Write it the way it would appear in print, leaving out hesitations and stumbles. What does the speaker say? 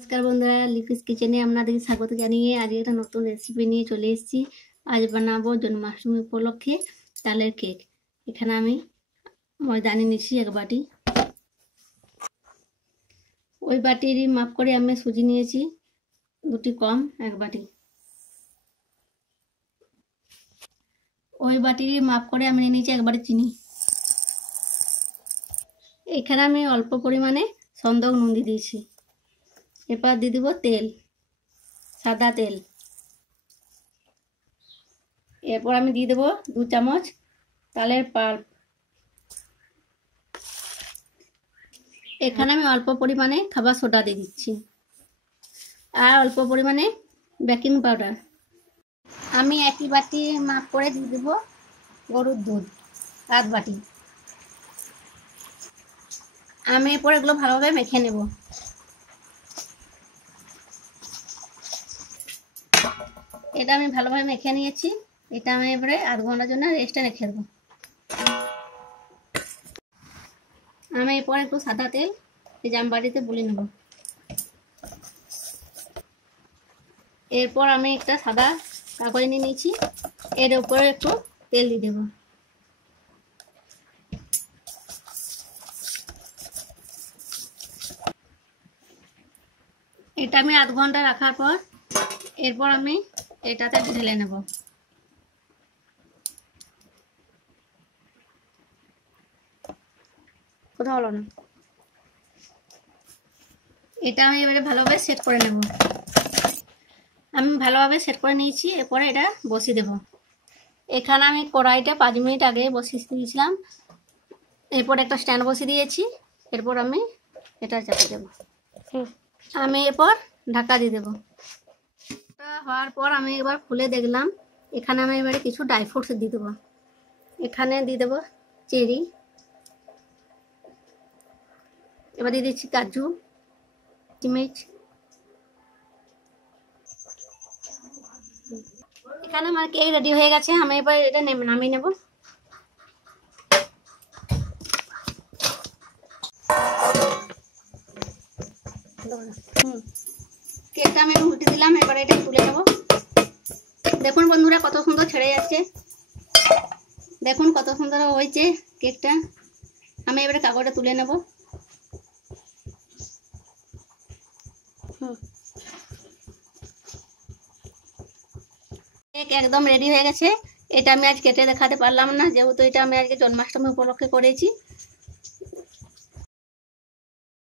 नमस्कार बंधुरा लिपिस किचेने आपनादेर स्वागत जानिए आज एक नतून रेसिपि निये चले एसेछि। आज बानाबो जन्माष्टमी उपलक्षे तालेर केक। एखाने आमि मयदा निये निয়েছি एक बाटी। ओई बाटिर माप करे आमि सुजी निয়েছি दुटी कम एक बाटी। ओई बाटिर माप करे आमि निয়ে নিয়েছি एक बाटी चिनी। एखाने आमि अल्प परिमाणे सन्दक नुन दिয়ে দিয়েছি। एरपर দিয়ে দেব তেল, সাদা তেল। এরপর আমি দিয়ে দেব 2 চামচ তালের পাল্প। এখানে আমি অল্প পরিমাণে খাবার সোডা দিয়ে দিচ্ছি আর অল্প পরিমাণে বেকিং পাউডার। আমি একই বাটি মাপ করে দিয়ে দেব গরুর দুধ আধ বাটি। আমি এরপর এগুলো ভালোভাবে মেখে নেব। এটা আমি ভালোভাবে মেখে নিয়েছি। এটা আমি এবারে আধ ঘন্টার জন্য রেস্টে রেখে দেব। আমি এরপর একটু সাদা তেল এই জামবাটিতে বুলিয়ে নেব। এরপর আমি একটা সাদা কাগজ নিয়ে নিয়েছি, এর উপরে একটু তেল দিয়ে দেব। এটা আমি আধ ঘন্টা রাখার পর এরপর আমি এটাতে ঢেলে নেব। কোথাও হলো না। এটা আমি এবারে ভালোভাবে সেট করে নেব। আমি ভালোভাবে সেট করে নিয়েছি। এরপরে এটা বসিয়ে দেব। এখানে আমি কড়াইটা 5 মিনিট আগে বসিয়ে দিয়েছিলাম। এরপর একটা স্ট্যান্ড বসিয়ে দিয়েছি। এরপর আমি এটা চাপিয়ে দেব। আমি এরপর ঢাকা দিয়ে দেব। হওয়ার পর আমি এবার খুলে দেখলাম। এখানে আমি এবারে কিছু ড্রাই ফ্রুটস দিয়ে দেবো। এখানে দিয়ে দেবো চেরি, এবার দিয়ে দিচ্ছি কাজু, কিশমিশ। এখানে আমার কেক রেডি হয়ে গেছে। আমি এবার এটা নামিয়ে নেব। কেকটা আমি উল্টে দিলাম। এবার এটা তুলে নেব। দেখুন বন্ধুরা কত সুন্দর ছেড়ে যাচ্ছে। দেখুন কত সুন্দর হয়েছে কেকটা। আমি এবারে কাগজটা তুলে নেব। কেক একদম রেডি হয়ে গেছে। এটা আমি আজ কেটে দেখাতে পারলাম না, যেহেতু এটা আমি আজকে জন্মাষ্টমী উপলক্ষে করেছি।